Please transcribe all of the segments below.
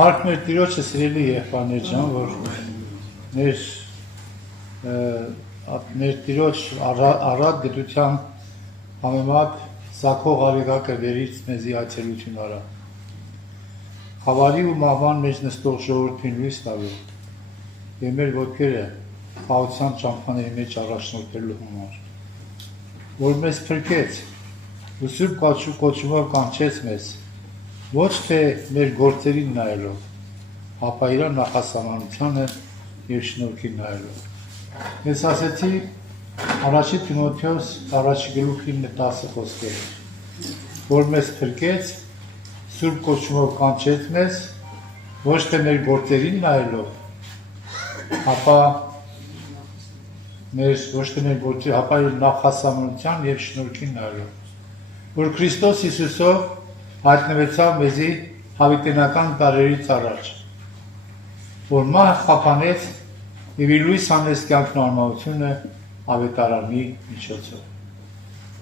Հարկ մեր տիրոջը սիրելի եղբայրներ ջան, որ մեր տիրոջ առատ գտության համեմատ Սաքող Արեգակը վերից մեզի այցելություն արա։ Խավարի ու մահվան մեջ նստող ժողովրդին լույս տալու եւ մեր ոտքերը խաղաղության ճամփաների մեջ առաջնորդելու համար, որ մեզ փրկեց ու Սուրբ կոչումով կանչեց մեզ, ոչ թե մեր գործերին նայելով, ապա իր նախասահմանությանը եւ շնորհքին նայելով։ Ես ասեցի առաջի Տիմոթեոս առաջի գլուխի 10 խոսքերը, որ մեզ փրկեց, Սուրբ կոչումով կանչեց մեզ, ոչ թե մեր գործերին նայելով, ապա իր նախասահմանության եւ շնորհքին նայելով, որ Քրիստոս Հիսուսով հայտնվեցավ մեզի հավիտենական տարերից առաջ, որ մահը խափանեց եւ իր լույս հանեց կյանքն ու արմատությունը ավետարանի միջոցով։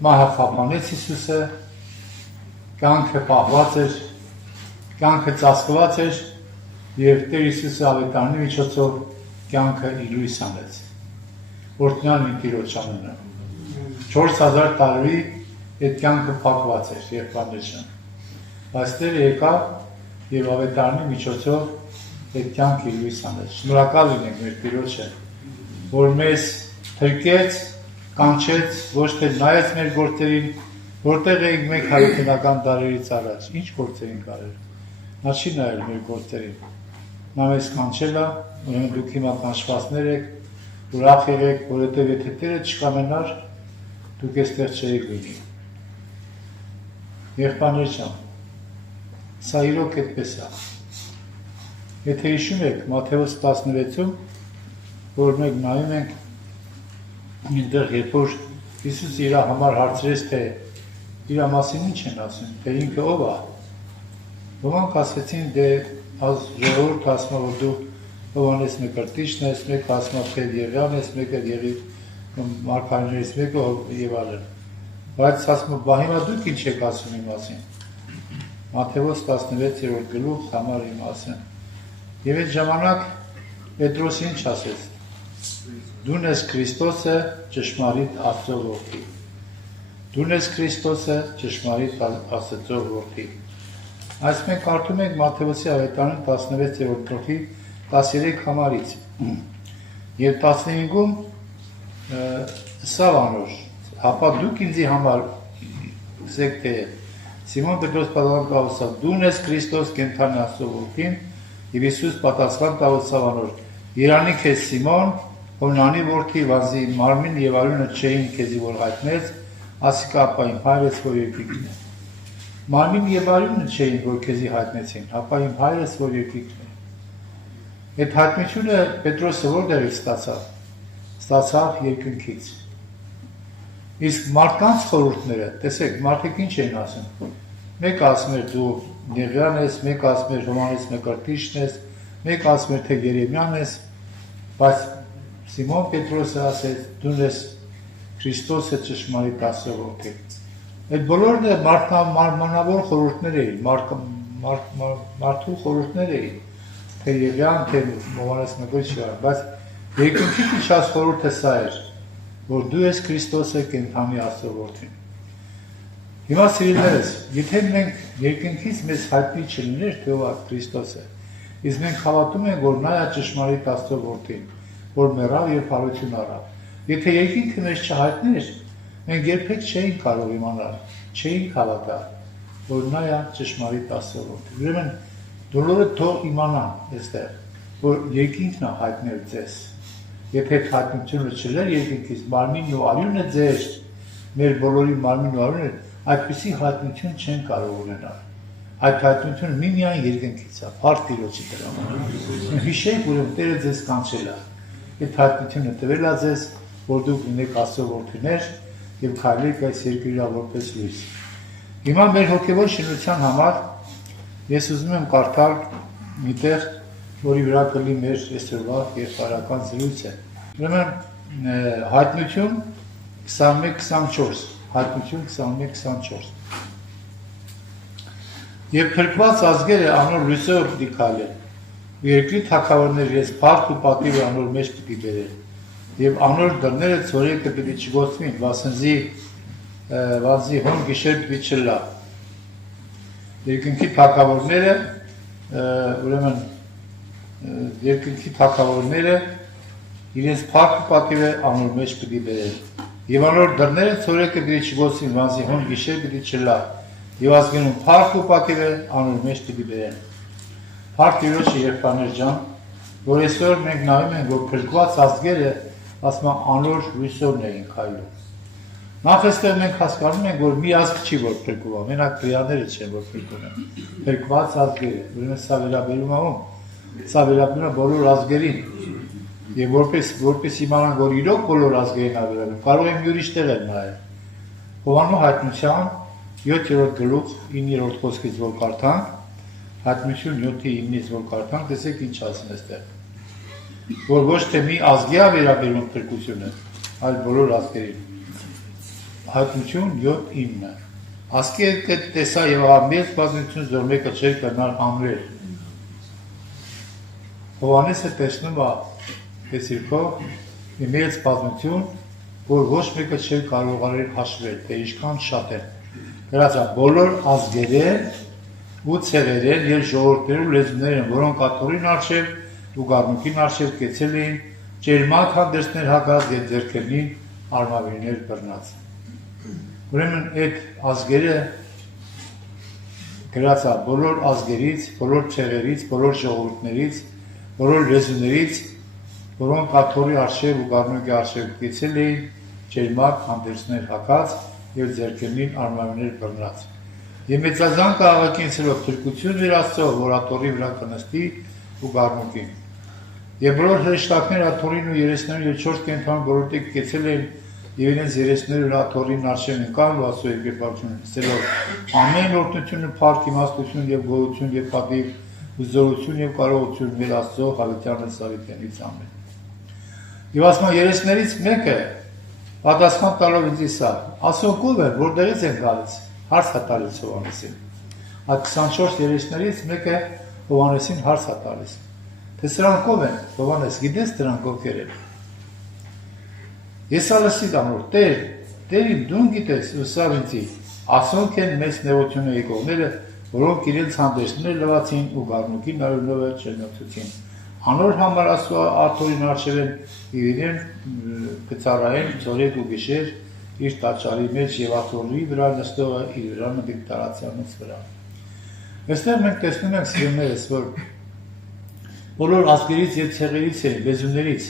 Մահը խափանեց Հիսուսը, կյանքը պահված էր, կյանքը ծածկված էր եւ Տեր Հիսուսը ավետարանի միջոցով կյանքը իր լույս հանեց։ Օրհնյալ մի Տիրոջ անունը։ 4000 տարի այդ կյանքը փակված էր եղբայրներ ջան։ Բայց Տերը եկավ եւ ավետարանի միջոցով այդ կյանքը լույս հանեց։ Շնորհակալ լինենք մեր Տիրոջը, որ մեզ փրկեց, կանչեց, ոչ թե նայեց մեր գործերին, որտեղ էինք մենք հավիտենական տարերից առաջ, ինչ գործեր ենք արել։ Նա չի նայել մեր գործերին։ Նա մեզ կանչել է, ուրեմն դուք հիմա կանչվածներ եք, ուրախ եղեք, որովհետեւ եթե Տերը չկամենար, դուք այստեղ չէիք լինի։ Եղբայրներ ջան, սա իրոք այդպես է։ Եթե հիշում եք Մատթեոս 16-ում, որ մենք նայում ենք այնտեղ, երբ որ Հիսուս իր համար հարցրեց, թե իր մասին ինչ են ասում, թե ինքը ով է։ Ոմանք ասեցին, դե ժողովուրդ ասում է, որ դու Հովհաննես Մկրտիչն ես, մեկը ասում է Եղիան ես, մեկը մարգարեներից մեկը եւ այլն։ Բայց ասում է, բա հիմա դուք ինչ եք ասում իմ մասին։ Մատթեոս 16-րդ գլուխ համար իմ ասեն։ Եվ այդ ժամանակ Պետրոսը ինչ ասեց։ Դու ես Քրիստոսը ճշմարիտ Աստծո որդի։ Դու ես Քրիստոսը ճշմարիտ Աստծո որդի։ Այս մենք կարդում ենք Մատթեոսի ավետարանի 16-րդ գլխի 13 համարից։ Եվ 15-ում սա անոր, ապա դուք ինձի համար ասեք թե Սիմոն Պետրոս պատասխան տալով, դու ես Քրիստոս կենդանի Աստծո որդին, եւ Հիսուս պատասխան տալով անոր, Երանի քեզ Սիմոն, Հովնանի որդի, վազի մարմին եւ արյունը չէին քեզի որ հայտնեց, ասիկա ապա իմ հայրս որ երկինքն է։ Մարմին եւ արյունը չէին որ քեզի հայտնեցին, ապա իմ հայրս որ երկինքն է։ Այդ հայտնությունը Պետրոսը որտեղից ստացավ։ Ստացավ երկնքից։ Իսկ մարդկանց խորհուրդները, տեսեք, մարդիկ ինչ էին ասում։ Մեկը ասում էր դու Եղիան ես, մեկը ասում էր Հովհաննես Մկրտիչն ես, մեկը ասում էր թե Երեմիան ես, բայց Սիմոն Պետրոսը ասեց դու ես Քրիստոսը ճշմարիտ Աստծո որդին։ Այդ բոլորն մարմնավոր խորհուրդներ էին, մարդու խորհուրդներ էին, թե Եղիան, թե Հովհաննես Մկրտիչը, բայց երկնքից իջած խորհուրդը սա էր, որ դու ես Քրիստոսը կենդանի Աստծո որդին։ Հիմա սիրելիներս, եթե մենք երկնքից մեզ հայտնի չլիներ թե ով է Քրիստոսը, իսկ մենք հավատում ենք, որ նա է ճշմարիտ Աստծո որդին, որ մեռավ եւ հարություն առավ։ Եթե երկինքը մեզ չհայտներ, մենք երբեք չէինք կարող իմանալ, չէինք հավատալ, որ նա է ճշմարիտ Աստծո որդին։ Ուրեմն բոլորը թող իմանան այստեղ, որ երկինքն է հայտնել ձեզ։ Եթե հայտնությունը չլեր երկինքից, մարմինն ու արյունը ձեր, մեր բոլորի մարմինն ու արյունը, այդպիսի հայտնություն չեն կարող ունենալ։ Այդ հայտնությունը միմիայն երկնքից է, փառք Տիրոջի դրամ։ Հիշեք, ուրեմն Տերը ձեզ կանչել է։ Այդ հայտնությունը տվել է ձեզ, որ դուք ունեք Աստծո որդիներ եւ քայլեք այս երկրի որպես լույս։ Հիմա մեր հոգեվոր շինության համար ես ուզում եմ կարդալ մի տեղ, որի վրա կլի մեր այսօրվա եղբայրական զրույցը։ Ուրեմն հայտնություն 21-24, հայտնություն 21-24։ Եվ փրկված ազգերը անոր լույսով պիտի քայլեն։ Երկրի թագավորները իրենց փառք ու պատիվը անոր մեջ պիտի բերեն։ Եվ անոր դռները ցորեկը պիտի չգործվին, վասնզի հոն գիշեր պիտի չլա։ Երկնքի թագավորները, ուրեմն երկնքի թագավորները իրենց փառք ու պատիվը անոր մեջ պիտի բերեն։ Եվ անոր դռները ցորեկը պիտի չգործվին, վասնզի հոն գիշեր պիտի չլա։ Եվ ազգերուն փառք ու պատիվը անոր մեջ պիտի բերեն։ Փառք Տիրոջը երբաներ ջան, որ այսօր մենք նայում ենք, որ փրկված ազգերը ասում անոր լույսովն էին քայլում։ Նախ այստեղ մենք հասկանում ենք, որ մի ազգ չի որ փրկվում, մենակ հրեաները չեն որ փրկվում են։ Փրկված ազգերը, ուրեմն սա վերաբերում է ում։ Սա վերաբերում է բոլոր ազգերին։ Եվ որպես իմանանք, որ իրոք բոլոր ազգերին է վերաբերում, կարող ենք ուրիշ տեղեր նայել։ Հովանու հայտնության 7-րդ գլուխ 9-րդ խոսքից որ կարդանք, հայտնություն 7-9-ից որ կարդանք, տեսեք ինչ ասում այստեղ։ Որ ոչ թե մի ազգի է վերաբերում փրկությունը, այլ բոլոր ազգերին։ Հայտնություն 7-9։ Ասկի հետ տեսա եւ ամենից բազմություն զոր մեկը չէր կրնալ ամրել։ Հովանեսը տեսնում է տեսիլքով մեծ բազմություն, որ ոչ մեկը չէր կարողարել հաշվել, թե ինչքան շատ են։ Դրանց բոլոր ազգերը ու ցեղերեն եւ ժողովուրդներու լեզուներն, որոնք աթորին արչեւ ու գառնուկին արչեւ կեցել էին, ջերմակ հանդերձներ հագած եւ ձեռքերին արմավիրներ բռնած։ Ուրեմն այդ ազգերը գրած է բոլոր ազգերից, բոլոր ցեղերից, բոլոր ժողովուրդներից, բոլոր լեզուներից, որոնք աթորի արչեւ ու գառնուկի արչեւ կեցել էին, ջերմակ հանդերձներ հագած եւ ձեռքերին արմավիրներ բռնած։ Եվ մեծազան քաղաքին սրով փրկություն էր Աստծո, որ աթոռի վրա կնստի ու գառնուկին։ Եվ բոլոր հրեշտակները աթոռին ու երեսներուն եւ 4 կենդան բոլորտեք կեցել են եւ իրենց երեսները աթոռին արշև ընկան ու Աստծո երկրպագությունը ստելով ամեն օրհնությունը, փառք, իմաստություն եւ գոհություն եւ պատիվ ու զորություն եւ կարողություն մեր Աստծո հավիտյանից Սավիտյանից ամեն։ Եվ ասում երեսներից մեկը պատասխան տալով ինձ ասա. Ասոնք ով են, որտեղից են գալիս։ Հարց է տալիս Հովհաննեսին։ Այդ 24 երեսներից մեկը Հովհաննեսին հարց է տալիս։ Թե սրանք ով են, Հովհաննես, գիտես դրանք ովքեր են։ Ես ալսի դամոր, Տեր իմ դու գիտես, ուսավ ինձի, ասոնք են մեծ նեղությունը եկողները, որոնք իրենց հանդերձներ լվացին ու գառնուկի նայումները չերնացուցին։ Անոր համար Աստծո աթոռին արչև են իրեն կծառայեն ծորեկ ու գիշեր իր տաճարի մեջ եւ աթոռի վրա նստողը իր վրա մտիկ տարածյանից վրա։ Այստեղ մենք տեսնում ենք սիրումներս, որ բոլոր ազգերից եւ ցեղերից են, լեզուներից։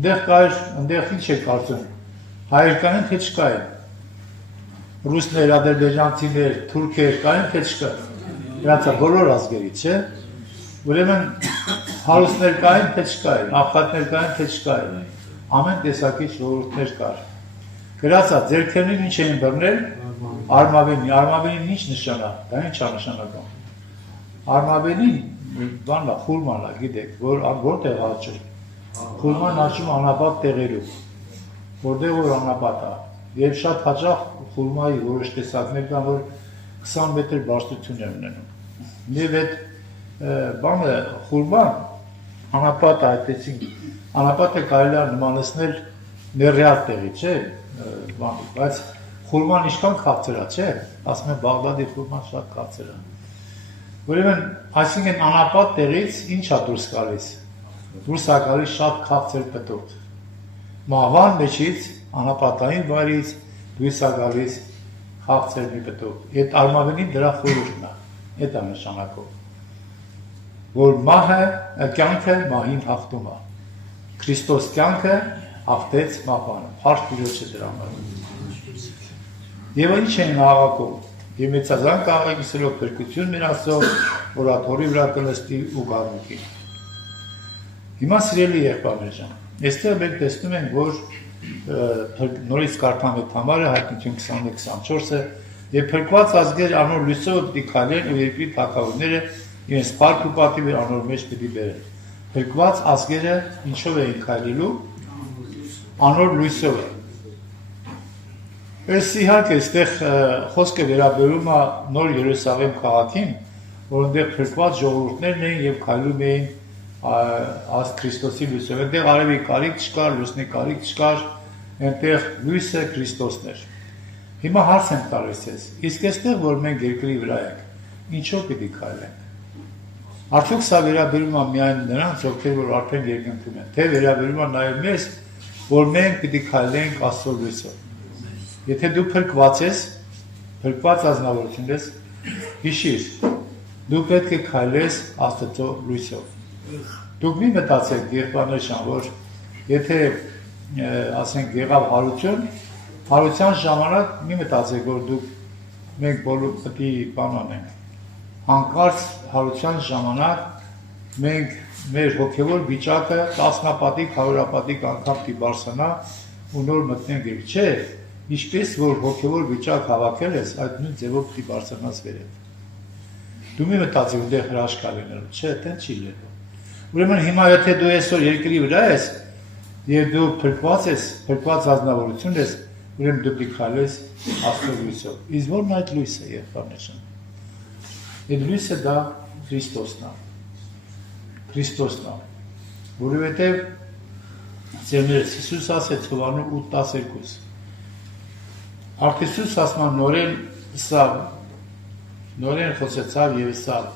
Այնտեղ ինչ է կարծում։ Հայեր կային թե չկային։ Ռուսներ, ադրբեջանցիներ, թուրքեր կային թե չկային։ Դրանց բոլոր ազգերից, չէ՞։ Ուրեմն հարուստներ կային թե չկային, աղքատներ կային թե չկային։ Ամեն տեսակի ժողովուրդներ կար։ Գրած է, ձեռքերին ինչ էին բռնել։ Արմավենին ինչ նշանա, դա ինչ է նշանակում։ Արմավենին բան է, խուրման է, գիտեք, որտեղ աճել։ Խուրման աճում անապատ տեղերում, որտեղ որ անապատ է։ Եվ շատ հաճախ խուրմայի որոշ տեսակներ կան, որ 20 մետր բարձրություն են ունենում։ Եվ այդ բանը խուրման անապատ այդեցին, անապատը կարելի է նմանեցնել մեռյալ տեղի, չէ, բայց խուրման ինչքան քաղցր է, չէ, ասում են Բաղդադի խուրման շատ քաղցր է։ Ուրեմն, այսինքն անապատ տեղից ինչ է դուրս գալիս։ Դուրս է գալիս շատ քաղցր պտուղ։ Մահվան մեջից, անապատային վայրից դուրս է գալիս քաղցր մի պտուղ։ Այդ արմավենին դրա խորհուրդն է, այդ է նշանակում։ Որ կյանքը մահին հաղթում է։ Քրիստոս կյանքը հաղթեց մահվանը, փառք Տիրոջը դրա համար։ Եվ ինչ են աղաղակում։ Եվ մեծազան քաղաքի սրով փրկություն մեր Աստծո, որ աթոռի վրա կնստի ու գառնուկի։ Հիմա սիրելի եղբայրներ ջան, այստեղ մենք տեսնում ենք, որ նորից կարդամ այդ համարը հայտնություն 21-24-ը եւ փրկված ազգեր անոր լույսով պիտի քայլեն ու երկրի թագավորները իրենց փառք ու պատիվը անոր մեջ պիտի բերեն։ Փրկված ազգերը ինչով էին քայլելու։ Անոր լույսով։ Այս իհարկե այստեղ խոսքը վերաբերում է նոր Երուսաղեմ քաղաքին, որոնտեղ փրկված ժողովուրդներն էին եւ քայլում էին Աստծո Քրիստոսի լույսով։ Այնտեղ արևի կարիք չկար, լուսնի կարիք չկար, այնտեղ լույսը Քրիստոսն էր։ Հիմա հարց եմ տալիս ես, իսկ այստեղ որ մենք երկրի վրա ենք, ինչով պիտի քայլենք։ Արդյոք սա վերաբերում է միայն նրանց, ովքեր որ արդեն երկնքում են, թե վերաբերում է նաև մեզ, որ մենք պիտի քայլենք Աստծո լույսով։ Եթե դու փրկված ես, փրկված ազնվորություն ես, հիշիր, դու պետք է քայլես Աստծո լույսով։ Դուք մի մտածեք եղբայրներ շան, որ եթե ասենք եղավ հարություն, հարության ժամանակ մի մտածեք, որ դուք մենք բոլոր պետք է բան անենք։ Հանկարծ հարության ժամանակ մենք մեր հոգևոր վիճակը տասնապատիկ, հարյուրապատիկ անգամ պիտի բարձրանա ու նոր մտնենք եք, չէ, ինչպես որ հոգևոր վիճակ հավաքել ես, այդ նույն ձևով պիտի բարձրանաս վերև։ Դու մի մտածի ուտեղ հրաշք լինելու, չէ, տենց չի լինելու։ Ուրեմն հիմա եթե դու այսօր երկրի վրա ես եւ դու փրկված ես, փրկված ազնվորություն ես, ուրեմն դու պիտի քայլես Աստծո լույսով։ Իսկ ո՞րն այդ լույսը եղբայրներ։ Այդ լույսը դա Քրիստոսն է։ Քրիստոսն է, որովհետև ձերներս Հիսուս ասեց Հովհաննես 8:12։ Արդեն Հիսուս ասում նորեն խոսեցավ եւ ասավ.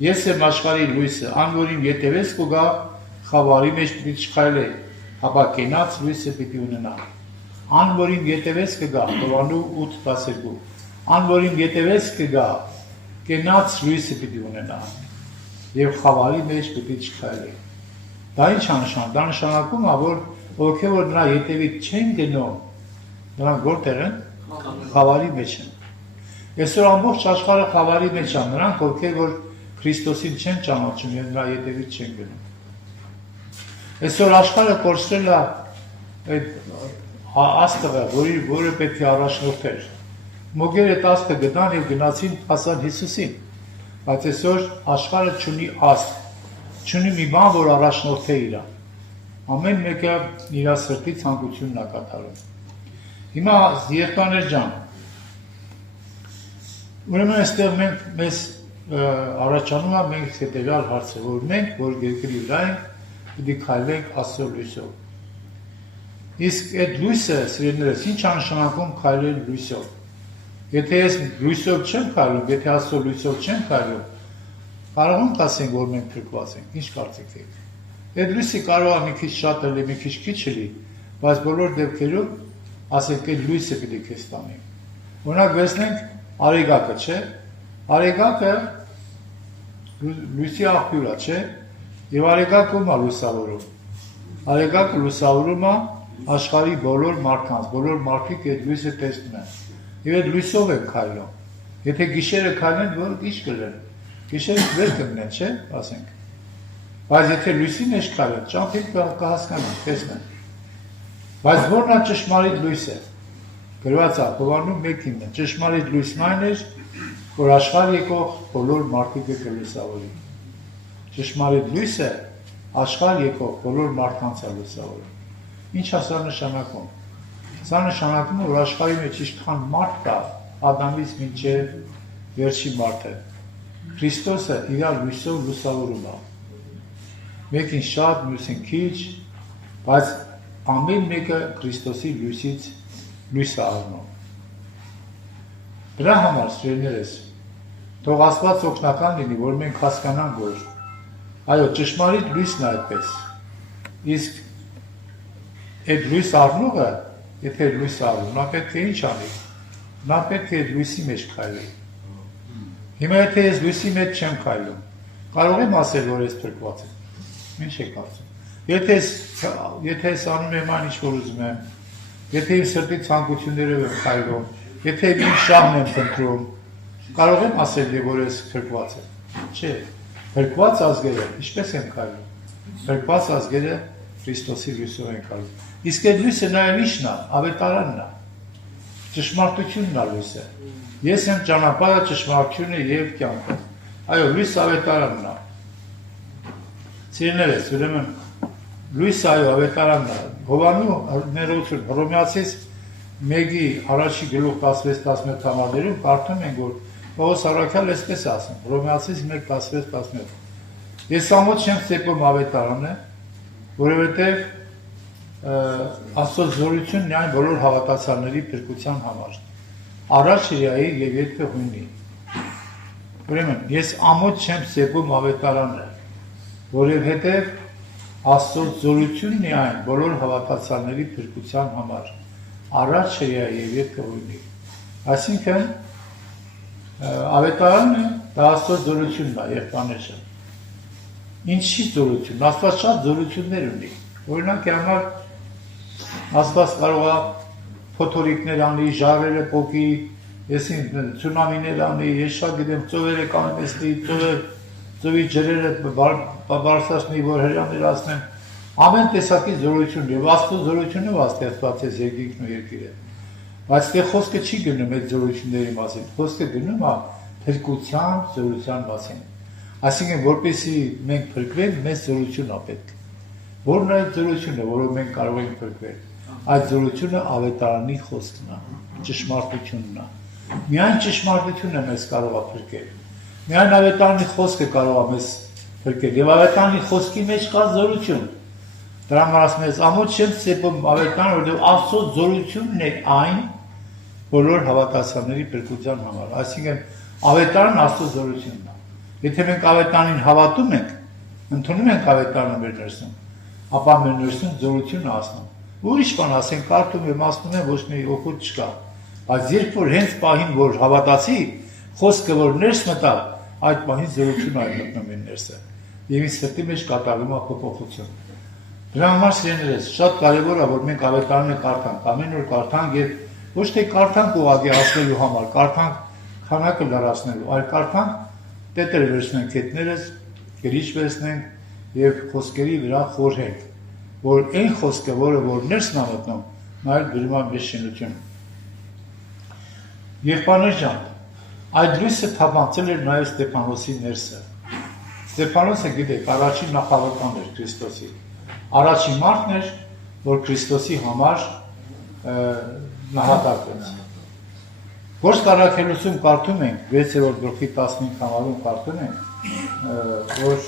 Ես եմ աշխարհի լույսը, ան որ իմ ետևես կգա, խավարի մեջ պիտի չխայլե, հապա կենաց լույսը պիտի ունենա։ Ան որ իմ ետևես կգա, Հովհաննես 8:12։ Ան որ իմ ետևես կգա, կենաց լույսը պիտի ունենա եւ խավարի մեջ պիտի չխայլի։ Դա ինչ նշան։ Դա նշանակում է, որ ովքեր որ նրա ետևից չեն գնում, նրանք որտեղ են։ Խավարի մեջ են։ Այսօր ամբողջ աշխարհը խավարի մեջ է, նրանք ովքեր որ Քրիստոսին չեն ճանաչում եւ նրա ետևից չեն գնում։ Այսօր աշխարհը կորցրել է այդ աստղը, որը պետք է առաջնորդեր։ Մոգերը տասը գտան եւ գնացին հասան Հիսուսին։ Բայց այսօր աշխարհը չունի աստղ, չունի մի բան, որ առաջնորդե իրան։ Ամեն մեկը իր սրտի ցանկությունն է կատարում։ Հիմա եղբայրներ ջան, ուրեմն այստեղ մենք մեզ առաջանում է մենք հետևյալ հարցը, որ մենք, որ երկրի վրա ենք, պիտի քայլենք Աստծո լույսով։ Իսկ այդ լույսը, սիրելիներս, ինչ է նշանակում քայլել լույսով։ Եթե ես լույսով չեմ քայլում, եթե Աստծո լույսով չեմ քայլում, կարող ենք ասենք, որ մենք փրկված ենք, ինչ կարծիք եք։ Այդ լույսը կարող է մի քիչ շատ լինի, մի քիչ քիչ լինի, բայց բոլոր դեպքերում ասենք այդ լույսը պիտի քեզ տանի։ Օրինակ վերցնենք արեգակը, չէ՞։ Արեգակը լույսի աղբյուր է, չէ՞։ Եվ արեգակը ում է լուսավորում։ Արեգակը լուսավորում է աշխարհի բոլոր մարդկանց, բոլոր մարդիկ այդ լույսը տեսնում են։ Եվ այդ լույսով են քայլում։ Եթե գիշերը քայլեն, որ ինչ կլեն։ Գիշերը վեր կմնեն, չէ՞, ասենք։ Բայց եթե լույսի մեջ քայլեն, ճամփին կհասկանան, տեսնեն։ Բայց ո՞րն է ճշմարիտ լույսը։ Գրված է Հովհաննես 1:9. Ճշմարիտ լույսն այն էր, որ աշխարհ եկող բոլոր մարդիկը կլուսավորի։ Ճշմարիտ լույսը աշխարհ եկող բոլոր մարդկանց է լուսավորում։ Ինչ է սա նշանակում։ Սա նշանակում է, որ աշխարհի մեջ ինչքան մարդ կա, Ադամից մինչև վերջի մարդը, Քրիստոսը իր լույսով լուսավորում է։ Մեկին շատ, մյուսին քիչ, բայց ամեն մեկը Քրիստոսի լույսից լույս է առնում։ Դրա համար սիրելիներս, թող Աստված օգնական լինի, որ մենք հասկանանք, որ այո, ճշմարիտ լույսն է այդպես։ Իսկ այդ լույս առնողը, եթե լույս առնում, նա պետք է ինչ անի։ Նա պետք է լույսի մեջ քայլի։ Հիմա եթե ես լույսի մեջ չեմ քայլում, կարող եմ ասել, որ ես փրկված եմ։ Ինչ եք ասում։ Եթե ես անում եմ այն ինչ որ ուզում եմ, եթե իմ սրտի ցանկություններով եմ քայլում, եթե իմ շահն եմ փնտրում, կարող եմ ասել, որ ես փրկված եմ։ Չէ, փրկված ազգերը ինչպես են քայլում։ Փրկված ազգերը Քրիստոսի լույսով են քայլում։ Իսկ այդ լույսը նաև ի՞նչն է, ավետարանն է։ Ճշմարտությունն է լույսը։ Ես եմ ճանապարհը, ճշմարտությունը եւ կյանքը։ Այո, լույս ավետարանն է։ Սիրելիներս, ուրեմն լույսը այո ավետարանն է։ Հովհաննես ներողություն, Հռոմեացիս մեկի առաջի գլուխ 16-17 համարներում կարդում ենք, որ Պողոս առաքյալը այսպես ասում, Հռոմեացիս 1:16-17. Ես ամոթ չեմ ծեփում ավետարանը, որովհետև Աստծո զորությունն այն բոլոր հավատացյալների փրկության համար։ Առաջ հրեայի եւ ետքը հույնի։ Ուրեմն, ես ամոթ չեմ ծեփում ավետարանը, որովհետև Աստծո զորությունն է այն բոլոր հավատացյալների փրկության համար։ Առաջ հրեայի եւ ետքը հույնի։ Այսինքն ավետարանը դա Աստծո զորությունն է, եղբայրը։ Ինչի զորություն։ Աստված շատ զորություններ ունի։ Օրինակ համար Աստված կարող է փոթորիկներ անի, ժայռերը փոկի, եսին ցունամիներ անի, ես շատ գիտեմ ծովերը կանեսնի, ծովի ջրերը բարձրացնի, որ հրաներացնեն։ Ամեն տեսակի զորություն եւ Աստծո զորությունը վաստեղծված է երկինքն ու երկիրը։ Բայց դե խոսքը չի գնում այդ զորությունների մասին, խոսքը գնում է փրկության զորության մասին։ Այսինքն, որպեսզի մենք փրկվենք, մեզ զորություն է պետք։ Որն է այդ զորությունը, որով մենք կարող ենք փրկվել։ Այդ զորությունը ավետարանի խոսքն է, ճշմարտությունն է։ Միայն ճշմարտությունը մեզ կարող է փրկել։ Միայն ավետարանի խոսքը կարող է մեզ փրկել։ Եվ ավետարանի խոսքի մեջ կա զորություն։ Դրա համար ասում ես, ամոթ չեմ ծեփում ավետարանը, որովհետև Աստծո զորությունն է այն բոլոր հավատացյալների փրկության համար։ Այսինքն, ավետարան Աստծո զորությունն է։ Եթե մենք ավետարանին հավատում ենք, ընդունում ենք ավետարանը մեր ներսում, ապա մեր ներսում զորություն ասնում։ Ուրիշ բան ասենք, կարդում եմ, ասում եմ, ոչ մի օգուտ չկա։ Բայց երբ որ հենց պահին, որ հավատացի, խոսքը որ ներս մտա, այդ պահին զորություն այլ մտնում են ներսը։ Եվ ինձ սրտի մեջ կատարվում է փոփոխություն։ Դրա համար սիրելիներս, շատ կարևոր է, որ մենք ավետարանը կարդանք, ամեն օր կարդանք եւ ոչ թե կարդանք ուղղակի ասելու համար, կարդանք քանակը լրացնելու, այլ կարդանք տետր վերցնենք հետներս, գրիչ վերցնենք եւ խոսքերի վրա խորհենք, որ այն խոսքը, որը որ ներսն է մտնում, նա էլ գրում է մեր շինություն։ Եղբայրներ ջան, այդ լույսը թափանցել էր նաեւ Ստեփանոսի ներսը։ Ստեփանոսը գիտեք, առաջին նախավական էր Քրիստոսի։ Առաջին մարդն էր, որ Քրիստոսի համար նահատակվեց։ Գործք առաքելություն կարդում ենք, 6-րդ գլխի 15 համարում կարդում ենք, որ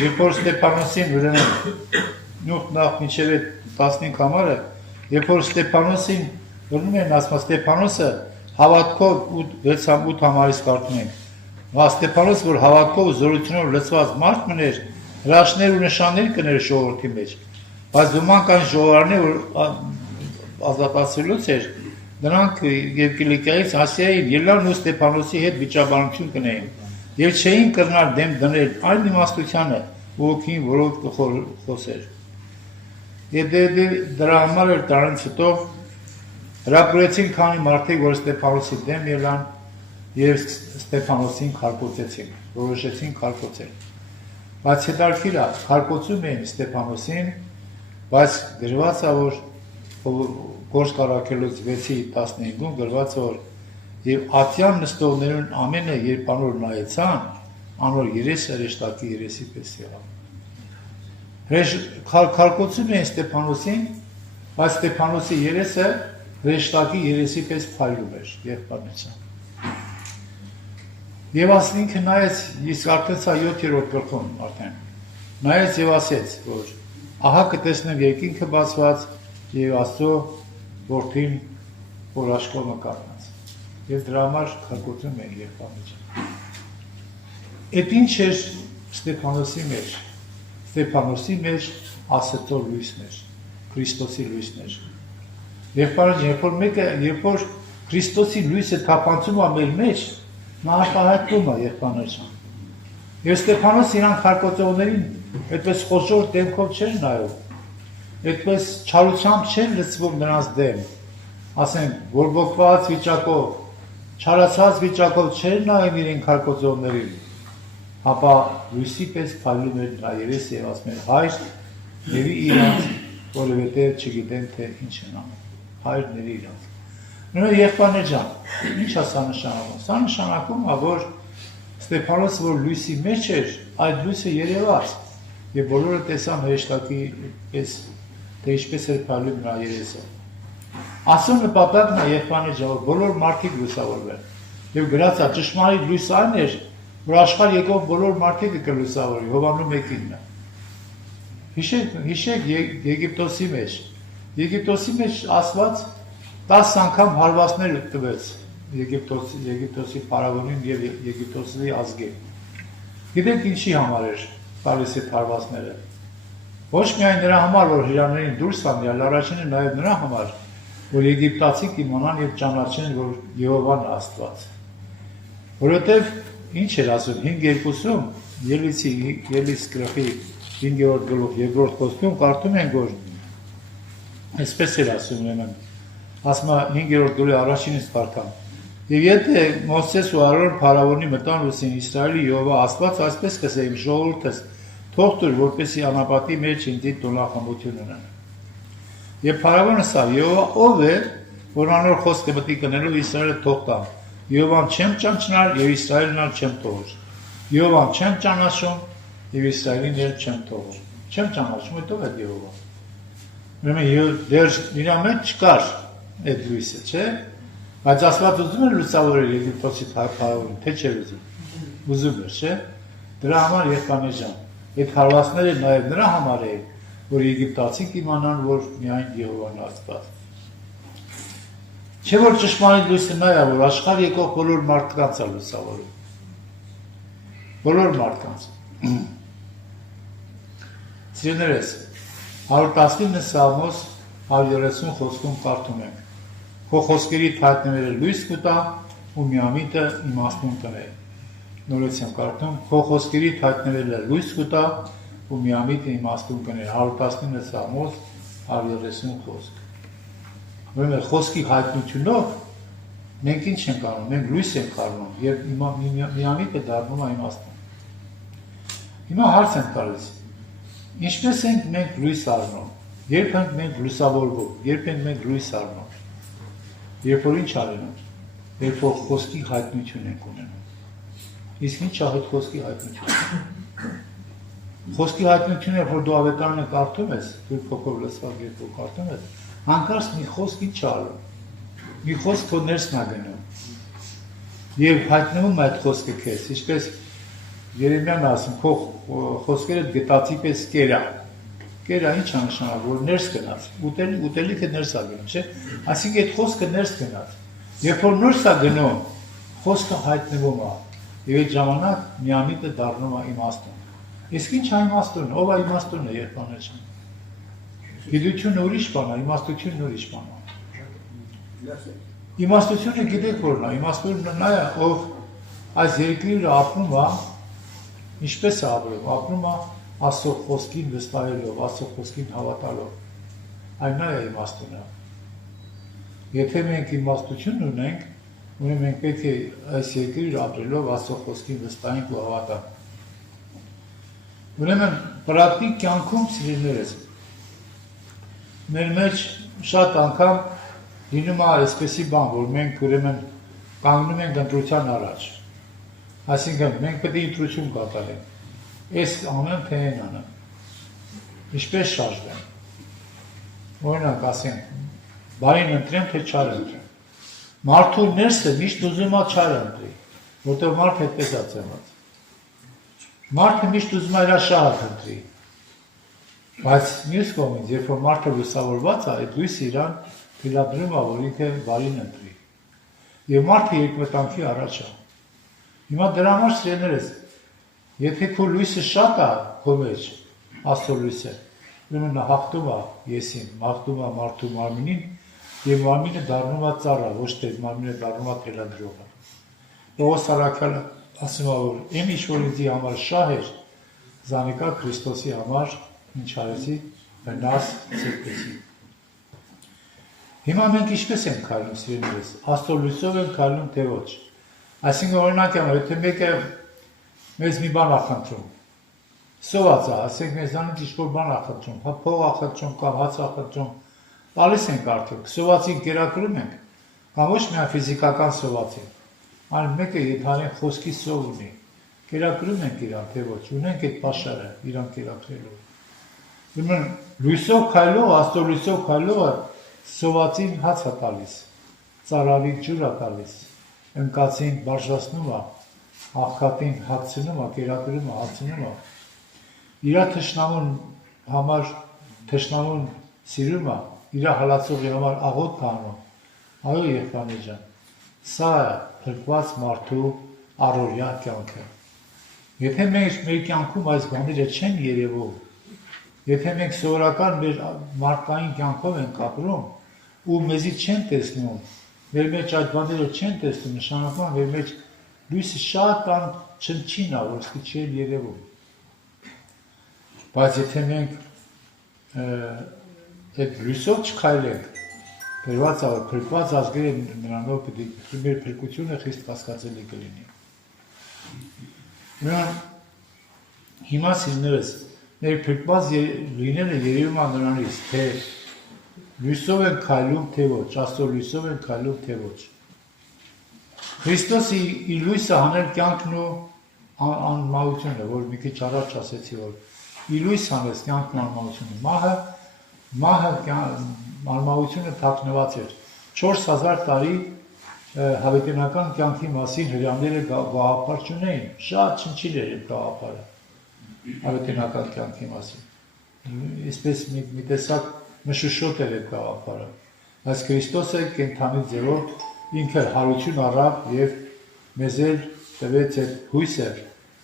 երբ որ Ստեփանոսին ուրեմն նախ մինչև 15 համարը, երբ որ Ստեփանոսին ուրեմն են ասում, Ստեփանոսը հավատքով 6-8 համարից կարդում ենք, Ստեփանոս, որ հավատքով ու զորությունով լցված մարդ մներ, հրաշքներ ու նշաններ կներ ժողովրդի մեջ, բայց ոմանք այն ժողովարդներ, որ ազատացելուց էր, նրանք եւ Կիլիկիայից Ասիային ելան ու Ստեփանոսի հետ վիճաբանություն կնեին եւ չէին կրնալ դեմ դնել այն իմաստությանը, ոգին, որով խոսեր։ Եվ դրա համար էր դրանից հետո հրապուրեցին քանի մարդիկ, որ Ստեփանոսի դեմ ելան եւ Ստեփանոսին քարկոծեցին, որոշեցին քարկոծել։ Բայց հետաքրքիր է, քարկոծում էին Ստեփանոսին, բայց գրված է, որ Գործք առաքելուց 6:15-ում գրված է, որ եւ ատյան նստողներուն ամենը երբ անոր նայեցան, անոր երեսը հրեշտակի երեսի պես եղավ։ Քարկոծում էին Ստեփանոսին, բայց Ստեփանոսի երեսը հրեշտակի երեսի պես փայլում էր, եղբայրնության։ Եվ ասինքը նայեց, իսկ արդեն սա 7-րդ գլխում արդեն, նայեց եւ ասեց, որ ահա կտեսնեմ երկինքը բացված եւ Աստծո որդին, որ աշխողը կառնած։ Եվ դրա համար քարկոծում են եղբայրները։ Այդ ինչ էր Ստեփանոսի մեջ։ Ստեփանոսի մեջ Աստծո լույսն էր, Քրիստոսի լույսն էր։ Եղբայրը, երբ որ Քրիստոսի լույսը թափանցում է մեր մեջ, նա արտահայտվում է եղբայրներ ջան։ Եվ Ստեփանոս իրան քարկոծողներին այդպես խոշոր դեմքով չէր նայում, այդպես չարությամբ չէր լցվում նրանց դեմ, ասենք, բորբոքված վիճակով, չարացած վիճակով չէր նայում իրեն քարկոծողներին, ապա լույսի պես փայլում էր նրա երեսը եւ ասում էր հայր, ների իրանց, որովհետեւ չգիտեն թե ինչ են անում, հայրների իրանց։ Նույն եղբայրներ ջան, ինչ է սա նշանակում։ Սա նշանակում է, որ Ստեփանոս, որ լույսի մեջ էր, այդ լույսը երևաց եւ բոլորը տեսան հրեշտակի պես, թե ինչպես էր փայլում նրա երեսը։ Ասում նպատակն է Եղբայրի ջան, բոլոր մարդիկ լուսավորվեն։ Եվ գրած է ճշմարիտ լույս այն էր, որ աշխարհ եկող բոլոր մարդիկը կլուսավորի, Հովանու 1:9։ Հիշեք Եգիպտոսի մեջ։ Եգիպտոսի մեջ Աստված 10 անգամ հարվածներ տվեց Եգիպտոսի փարավոնին եւ Եգիպտոսի ազգին։ Գիտեք ինչի համար էր տալիս այդ հարվածները։ Ոչ միայն նրա համար, որ հրյաներին դուրս տան, այլ առաջինը նաեւ նրա համար, որ եգիպտացիք իմանան եւ ճանաչեն, որ Եհովան Աստված։ Որովհետեւ ինչ էր ասում 5:2-ում Ելից գրքի 5-րդ գլուխ 2-րդ խոսքում կարդում ենք, որ այսպես էր ասում ուրեմն, ասում է 5-րդ գլուխի առաջինից կարդամ։ Եվ եթե Մովսես ու Արոն փարավոնի մտան ուսին Իսրայելի Եհովա Աստված այսպես կսե իմ ժողովուրդս թող տուր, որպեսզի անապատի մեջ ինձ տոնախմբություն ունենա։ Եվ փարավոնը սա Եհովա ով է, որ անոր խոսքը մտի կնելով Իսրայելը թող տամ։ Եհովան չեմ ճանաչնար եւ Իսրայելն ալ չեմ թողır։ Եհովան չեմ ճանաչում եւ Իսրայելին էլ չեմ թողır։ Չեմ ճանաչում, հետո է Եհովա։ Ուրեմն դեր իրա մեջ չկար այդ լույսը, չէ՞։ Բայց Աստված ուզում էր լուսավորել Եգիպտոսի փարավոնին, թե չէ ուզում էր, չէ՞։ Դրա համար Եղբայր ջան, այդ հարվածները նաեւ նրա համար էին, որ եգիպտացիք իմանան, որ միայն Եհովան Աստված։ Չէ՞ որ ճշմարիտ լույսը նա է, որ աշխարհ եկող բոլոր մարդկանց է լուսավորում։ Բոլոր մարդկանց։ Սիրելիներս, 119 Սաղմոս 130 խոսքում կարդում ենք. Քո խոսքերի հայտնվելը լույս կտա ու միամիտը իմաստուն կներ։ Նորից եմ կարդում, քո խոսքերի հայտնվելը լույս կտա ու միամիտը իմաստուն կներ։ 119 Սաղմոս 130 խոսք։ Ուրեմն խոսքի հայտնությունով մենք ինչ ենք անում, մենք լույս ենք առնում եւ միամիտը դառնում է իմաստուն։ Հիմա հարց եմ տալիս. ինչպես ենք մենք լույս առնում, երբ ենք մենք լուսավորվում, երբ ենք մենք լույս առնում, երբ որ ինչ արնում, երբ որ խոսքի հայտնություն ենք ունենում։ Իսկ ինչ է այդ խոսքի հայտնությունը։ Խոսքի հայտնությունը, որ դու ավետարանը կարդում ես, դու փոքր լսված երբ որ կարդում ես, հանկարծ մի խոսք ինչ ալում, մի խոսք քո ներսն է գնում եւ հայտնվում այդ խոսքը քեզ, ինչպես Երեմիան ասում, քո խոսքերը գտածի պես կերա։ Կերա ինչ է նշանակում, որ ներս գնաց, ուտելիքը ներս է գնում, չէ՞։ Այսինքն այդ խոսքը ներս գնաց։ Երբ որ ներս է գնում, խոսքը հայտնվում է եւ այդ ժամանակ միամիտը դառնում է իմաստուն։ Իսկ ինչ է իմաստունը, ով է իմաստունը, Եղբայր ջան։ Գիտությունը ուրիշ բան է, իմաստությունն ուրիշ բան է։ Իմաստությունը գիտեք որն է, իմաստունը նա է, ով այս երկրի վրա ապրում է, ինչպես է ապրում է Աստծո խոսքին վստահելով, Աստծո խոսքին հավատալով։ Այն նա է իմաստունը։ Եթե մենք իմաստություն ունենք, ուրեմն մենք պետք է այս երկրի վրա ապրելով Աստծո խոսքին վստահենք ու հավատանք։ Ուրեմն պրակտիկ կյանքում սիրելիներս մեր մեջ շատ անգամ լինում է այսպեսի բան, որ մենք ուրեմն կանգնում ենք ընտրության առաջ։ Այսինքն մենք պետք է ընտրություն կատարենք։ Ես անեմ, թե են անեմ։ Ինչպես շարժվեմ։ Օրինակ ասենք, բարին ընտրեմ, թե չար ընտրեմ։ Մարդու ներսը միշտ ուզում է չար ընտրի, որտեղ մարդը այդպես է ծնված։ Մարդը միշտ ուզում է իր շահը ընտրի։ Բայց մյուս կողմից, երբ որ մարդը լուսավորված է, այդ լույսը իրան թույլատրում է, որ ինքը բարին ընտրի։ Եվ մարդը երկմտանքի առաջ է։ Հիմա դրա համար սիրելիներս, եթե քո լույսը շատ է քո մեջ, Աստծո լույսը, ուրեմն հաղթում է եսին, հաղթում է մարդու մարմինին, եւ մարմինը դառնում է ծառա, ոչ թե մարմինը դառնում է թելադրողը։ Պողոս առաքյալը ասում է, որ այն ինչ որ ինձ համար շահ էր, զանիկա Քրիստոսի համար ինչ արեցի, վնաս ցկեցի։ Հիմա մենք ինչպես ենք քայլում, սիրելիներս, Աստծո լույսով ենք քայլում, թե ոչ։ Այսինքն օրինակ եմ, եթե մեկը մեզ մի բան ախնդրում, սոված է, ասենք մեզանից ինչ-որ բան ախնդրում, փող ախնդրում կամ հաց ախնդրում, տալիս ենք արդյոք, սովածին կերակրում ենք, կամ ոչ միայն ֆիզիկական սովածին, այլ մեկը եթանեն խոսքի սով ունի, կերակրում ենք իրան, թե ոչ, ունենք այդ պաշարը իրան կերակրելով։ Ուրեմն լույսով քայլող, Աստծո լույսով քայլողը սովածին հաց է տալիս, ծարավին ջուր է տալիս, ընկածին բարձրացնում է, աղքատին հացնում է, կերակրում է, հացնում է, իրա թշնամուն համար թշնամուն սիրում է, իրա հալածողի համար աղոտ կանում, այո եղբայրներ ջան, սա է փրկված մարդու առօրյա կյանքը։ Եթե մենք մեր կյանքում այս բաները չեն երևում, եթե մենք սովորական մեր մարդկային կյանքով ենք ապրում ու մեզի չեն տեսնում, մեր մեջ այդ բաները չեն տեսնում, նշանակում է մեր մեջ լույսը շատ բան չնչին է, որ չի երևում։ Բայց եթե մենք այդ լույսով չքայլենք, գրված է, որ փրկված ազգերը նրանով պետք է մեր փրկությունը խիստ կասկածելի կլինի։ Հիմա սիրներս, մեր փրկված լինելը երևում է նրանից, թե լույսով են քայլում, թե ոչ, Աստծո լույսով են քայլում, թե ոչ։ Քրիստոսի իր լույսը հանել կյանքն ու անմահությունը, որ մի քիչ առաջ ասեցի, որ իր լույս հանեց կյանքն ու անմահությունը։ Մահը անմահությունը թաքնված էր։ 4000 տարի հավիտենական կյանքի մասին հրեաները գաղափար չունեին, շատ չնչին էր գաղափարը հավիտենական կյանքի մասին։ Այսպես մի տեսակ մշուշոտ էր այդ գաղափարը։ Բայց Քրիստոսը կենդանի ձևով ինքը հարություն առավ եւ մեզ էլ տվեց այդ հույսը,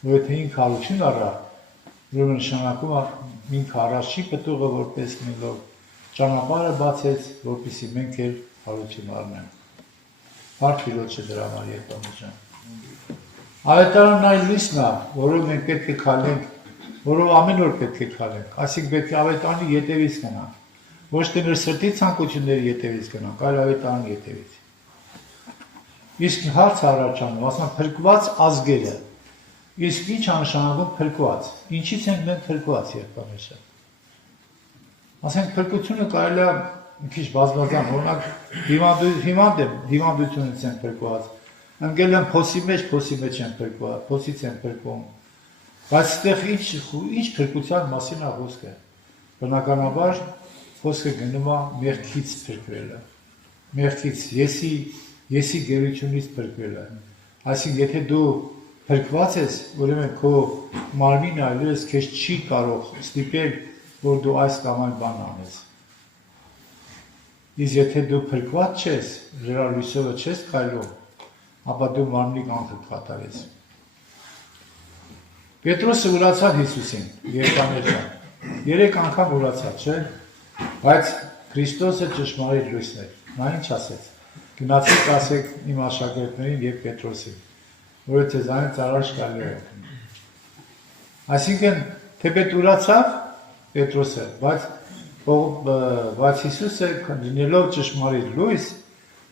որ եթե ինքը հարություն առավ, ուրեմն նշանակում է ինքը առաջի պտուղը որպես մելով ճանապարհը բացեց, որպեսզի մենք էլ հարություն առնենք։ Հարկ Տիրոջը դրա համար եկամուտ ջան։ Ավետարանն այլ լույսն է, որով մենք պետք է քայլենք, որով ամեն օր պետք է քայլենք, այսինքն պետք է ավետարանի ետևից գնանք, ոչ թե մեր սրտի ցանկությունների ետևից գնանք, այլ ավետարանի ետևից։ Իսկ հարց առաջանում, ասում փրկված ազգերը, իսկ ինչ է նշանակում փրկված, ինչից ենք մենք փրկված եղբայրներ ջան։ Ասենք փրկությունը կարելի է մի քիչ բազմազան, օրինակ հիվանդությունից են փրկված, ընկել են փոսի մեջ են փրկված, փոսից են փրկվում, բայց այդտեղ ինչ փրկության մասին է խոսքը։ Բնականաբար խոսքը գնում է մեղքից փրկվելը, մեղքից, եսի գերությունից փրկվելը։ Այսինքն եթե դու փրկված ես, ուրեմն քո մարմինը այլևս քեզ չի կարող ստիպել, որ դու այս կամ այն բան անես։ Իսկ եթե դու փրկված չես, լույսովը չես քայլում, ապա դու մարմնի կյանքը կատարես։ Պետրոսը ուրացավ Հիսուսին, եղբայրներ ջան, 3 անգամ ուրացավ, չէ՞, բայց Քրիստոսը ճշմարիտ լույսն էր։ Նա ինչ ասեց. գնացեք ասեք իմ աշակերտներին եւ Պետրոսին, որ ցեզանից առաջ գալու է։ Այսինքն թեպետ ուրացավ Պետրոսը, բայց Հիսուսը լինելով ճշմարիտ լույս,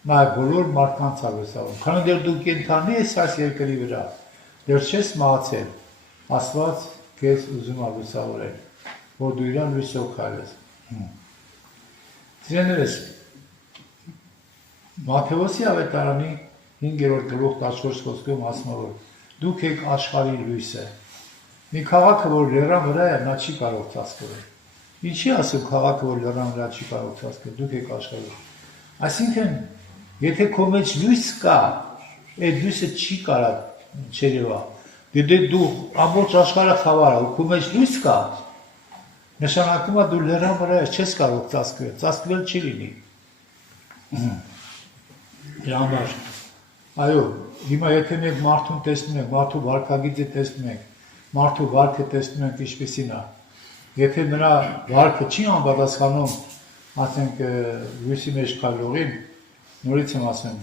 նա բոլոր մարդկանց է լուսավորում։ Քանի դեռ դու կենդանի ես այս երկրի վրա, դեռ չես մահացել, Աստված քեզ ուզում է լուսավորել, որ դու իրան լույսով քայլես։ Սիրելիներս, Մատթեոսի ավետարանի 5-րդ գլուխ 14 խոսքում ասում է, որ դուք եք աշխարհի լույսը։ Մի քաղաքը, որ լեռան վրա է, նա չի կարող ծածկվել։ Ինչի ասում քաղաքը, որ լեռան վրա չի կարող ծածկվել, դուք եք աշխարհի։ Այսինքն, եթե քո մեջ լույս կա, այդ լույսը չի կարա չերևա։ Եթե դու ամբողջ աշխարհը խավար է, քո մեջ լույս կա, նշանակում է դու լեռան վրա չես կարող ծածկվել, ծածկվել չի լինի։ Դրա համար, այո, հիմա եթե մենք մարդուն տեսնում ենք, մարդու վարքագիծը տեսնում ենք, մարդու վարքը տեսնում ենք ինչպեսին է, եթե նրա վարքը չի անպատասխանում, ասենք լույսի մեջ քայլողին, նորից եմ ասեմ,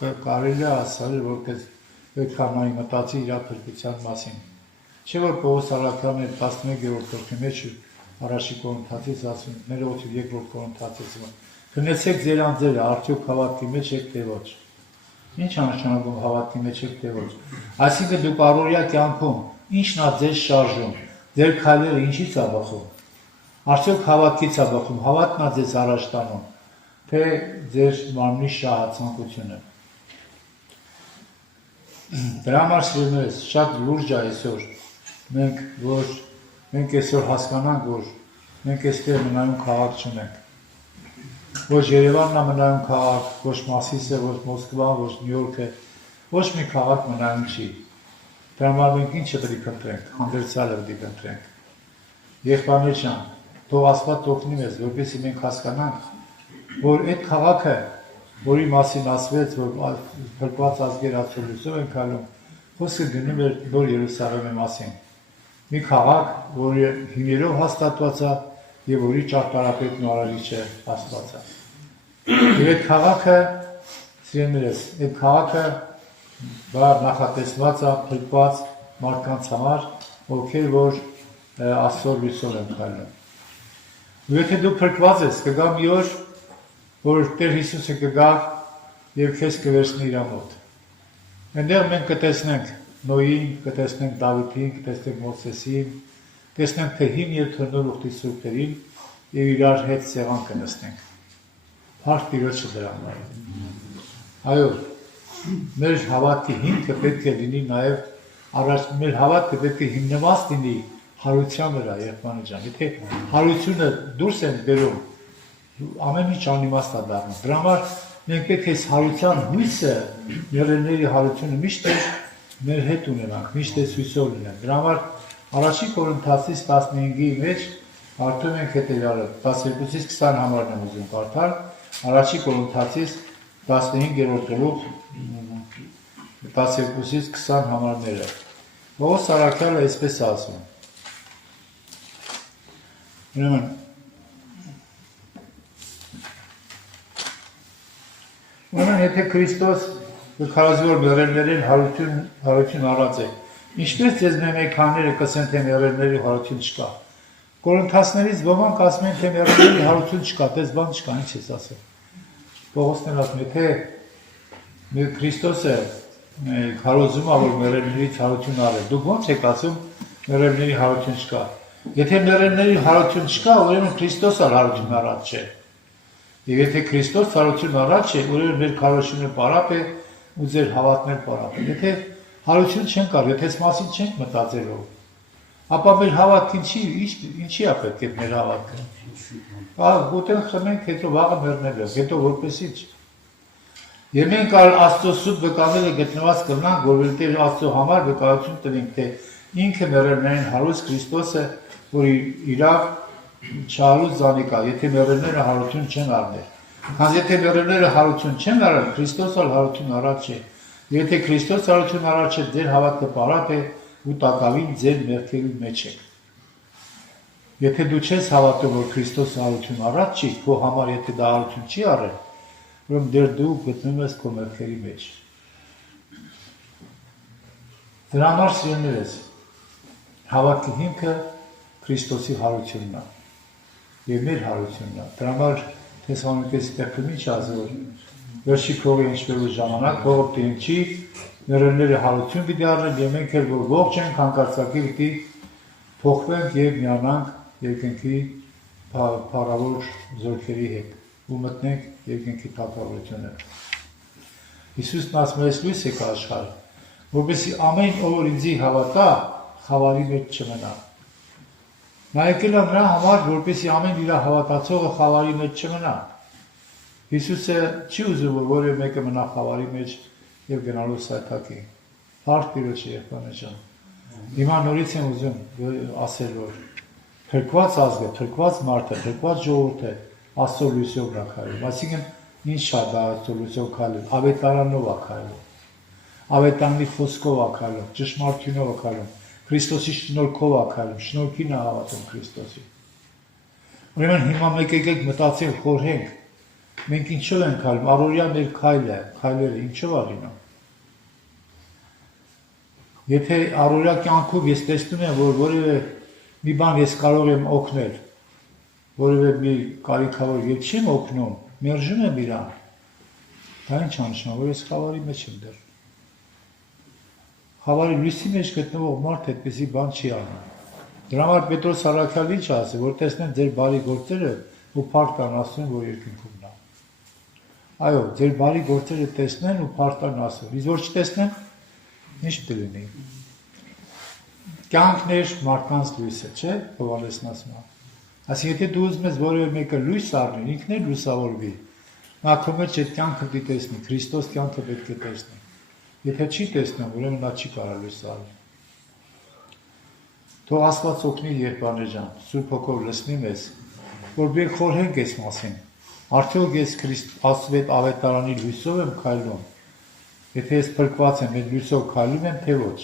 կարելի է ասել, որպես պետքանայի մտածի իր փրկության մասին։ Չէ՞ որ Պողոս առաքյալն 11-րդ գլխի մեջ առաջի Կորինթացից ասում, ներողություն 2-րդ Կորինթացից, քնեցեք ձեր անձերը, արդյոք հավատքի մեջ եք թե ոչ։ Ինչ է նշանակում հավատքի մեջ եք թե ոչ։ Այսինքն դուք առօրյա կյանքում ինչն է ձեզ շարժում, ձեր քայլերը ինչից է բխում։ Արդյոք հավատքից է բխում, հավատն է ձեզ առաջ տանում, թե ձեր մարմնի շահացանկությունը։ Դրա համար սիրելիներս, շատ լուրջ է այսօր, մենք այսօր հասկանանք, որ մենք այստեղ մնայուն քաղաք չունենք։ Ոչ Երևանն է մնայուն քաղաք, ոչ Մասիսը, ոչ Մոսկվան, ոչ Նյու Յորքը, ոչ մի քաղաք մնայուն չի։ Դրա համար մենք ինչը պետք է փնտրենք, հանդերձյալը պետք է փնտրենք։ Եղբայրներ ջան, թող Աստված օգնի մեզ, որպեսզի մենք հասկանանք, որ այդ քաղաքը, որի մասին ասվեց, որ փրկված ազգեր Աստծո լույսով են քայլում, խոսքը գնում էր Նոր Երուսաղեմի մասին։ Մի քաղաք, որի հիմերով հաստատված է եւ որի ճարտարապետն ու արարիչը Աստված է։ Եվ այդ քաղաքը, սիրելիներս, այդ քաղաքը բար նախատեսված է փրկված մարդկանց համար, ովքեր որ Աստծո լույսով են քայլում։ Ու եթե դու փրկված ես, կգա մի օր, որ Տեր Հիսուսը կգա եւ քեզ կվերցնի իր մոտ։ Այնտեղ մենք կտեսնենք Նոյին, կտեսնենք Դավիթին, կտեսնենք Մովսեսին, կտեսնենք թե հին եւ թորնոր ուխտի սուրբերին եւ իրար հետ սեղան կնստենք։ Հարկ Տիրոջը դրա համար։ Այո, մեր հավատքի հիմքը պետք է լինի նաեւ առաջ մեր հավատքը պետք է հիմնված լինի հարության վրա, եղբայրներ ջան։ Եթե հարությունը դուրս են բերում, ամեն ինչ անիմաստ է դառնում։ Դրա համար մենք պետք է հարության հույսը, եղերների հարությունը միշտ մեր հետ ունենանք, միշտ հույսով լինենք։ Դրա համար առաջին Կորինթացիս 15-ի մեջ կարդում ենք հետևյալը, 12-ից 20 համարն եմ ուզում կարդալ, առաջին Կորինթացիս 15-րդ գլուխ 12-ից 20 համարները։ Պողոս առաքյալը այսպես է ասում. Ուրեմն եթե Քրիստոս քարազոր մեռելներին հարություն առած է, ինչպես ձեզ մեկականները կսեն, թե մեռելների հարություն չկա։ Կորինթացիներից ոմանք ասում են, թե մեռելների հարություն չկա, դες բան չկա, ինչ ես ասում։ Պողոսն ասում է, թե Քրիստոսը քարոզում է, որ մեռելներից հարություն առել։ Դուք ո՞նց եք ասում, մեռելների հարություն չկա։ Եթե մեռելների հարություն չկա, ուրեմն Քրիստոսը հարություն առած չէ։ Եվ եթե Քրիստոս հարություն առած չէ, ուրեմն մեր քարոզությունը պարապ է ու ձեր հավատն էլ պարապ է։ Եթե հարություն չենք առ, եթե այս մասին չենք մտածելով, ապա մեր հավատքը ինչի է պետք է մեր հավատքը։ Ուտենք խմենք, հետո վաղը մեռնելով, հետո որպես ինչ։ Եվ մենք Աստծո սուտ վկաները գտնված կլինանք, որովհետև Աստծո համար վկայություն տվենք, թե ինքը մեռելներին հարուստ Քրիստոսը, որ իրավ չարուց զանիկա, եթե մեռելները հարություն չեն առնել։ Քանզի եթե մեռելները հարություն չեն առել, Քրիստոսը հարություն առած չէ։ Եթե Քրիստոս հարություն առած չէ, ձեր հավատքը պարապ է ու տակավին ձեր մեղքերի մեջ եք։ Եթե դու չես հավատում, որ Քրիստոսը հարություն առած չի, քո համար եթե դա հարություն չի առել, ուրեմն դեռ դու գտնվում ես քո մեղքերի մեջ։ Դրա համար սիրելիներս, հավատքի հիմքը Քրիստոսի հարությունն է եւ մեր հարությունն է։ Դրա համար Թեսաղոնիկեցի տեքստում ինչ ասում, վերջի փողի ինչպես ժամանակ փողը պինչի, մեռելների հարություն պիտի առնեն եւ մենք էլ որ ողջ ենք հանկարծակի պիտի փոխվենք եւ միանանք երկնքի փառավոր զորքերի հետ ու մտնենք երկնքի թագավորությունը։ Հիսուսն ասում է, լույս եկա աշխարհ, որովհետեւ ամեն ով ինձի հավատա, խավարի մեջ չմնա։ Նա եկել է նրա համար, որպեսզի ամեն իր հավատացողը խավարի մեջ չմնա։ Հիսուսը չի ուզում, որ որևէ մեկը մնա խավարի մեջ եւ գնալու սայթակի։ Հարկ Տիրոջը եղբայրներ ջան։ Հիմա նորից եմ ուզում ասել, որ փրկված ազգը, փրկված մարդը, փրկված ժողովուրդը Աստծո լույսով է քայլում։ Այսինքն ինչ շատ է Աստծո լույսով քայլում, ավետարանով է քայլում։ Ավետարանի խոսքով է քայլում, ճշմարտությունով է քայլում։ Քրիստոսի շնորհքով է քայլում, շնորհքին է հավատում Քրիստոսի։ Ուրեմն հիմա մեկ եկեք մտածենք, խորհենք, մենք ինչով ենք քայլում, առօրյա մեր քայլերը ինչով է լինում։ Եթե առօրյա կյանքում ես տեսնում եմ, որ որևէ մի բան ես կարող եմ օգնել, որևէ մի կարիքավոր եւ չեմ օգնում, մերժում եմ իրան, դա ինչ անշան, որ ես խավարի մեջ եմ դեռ։ Խավարի լույսի մեջ գտնվող մարդ այդպեսի բան չի անում։ Դրա համար Պետրոս առաքյալը ինչ ասի, որ տեսնեն ձեր բարի գործերը ու փառք տան Աստծուն, որ երկնքում նա։ Այո, ձեր բարի գործերը տեսնեն ու փառք տան Աստծուն։ Իսկ որ չտեսնեն, ինչ կլինի։ Կյանքն է մարդկանց լույսը, չէ՞, Հովհաննեսն ասում է։ Այսինքն եթե դու ուզում ես որևէ մեկը լույս առնի, ինքն էլ լուսավորվի, նա քո մեջ այդ կյանքը պիտի տեսնի, Քրիստոս կյանքը պետք է տեսնի։ Եթե չի տեսնում, ուրեմն նա չի կարող լույս առնել։ Թող Աստված օգնի եղբայրներ ջան, Սուրբ Հոգով լցնի մեզ, որ մենք խորհենք այս մասին։ Արդյոք ես Աստծո այդ ավետարանի լույսով եմ քայլում։ Եթե ես փրկված եմ, այդ լույսով քայլում եմ, թե ոչ։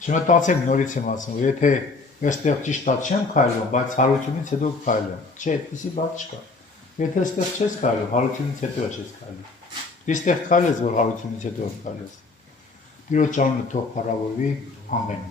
Չմտածեք, նորից եմ ասում, եթե այստեղ ճիշտ է չեմ քայլում, բայց հարությունից հետո քայլում։ Չէ, այդպեսի բան չկա։ Եթե այստեղ չես քայլում, հարությունից հետո չես քայլում։ Այստեղ քայլես, որ հարությունից հետո քայլես։ Տիրոջ անունը թող փառավորվի, ամեն։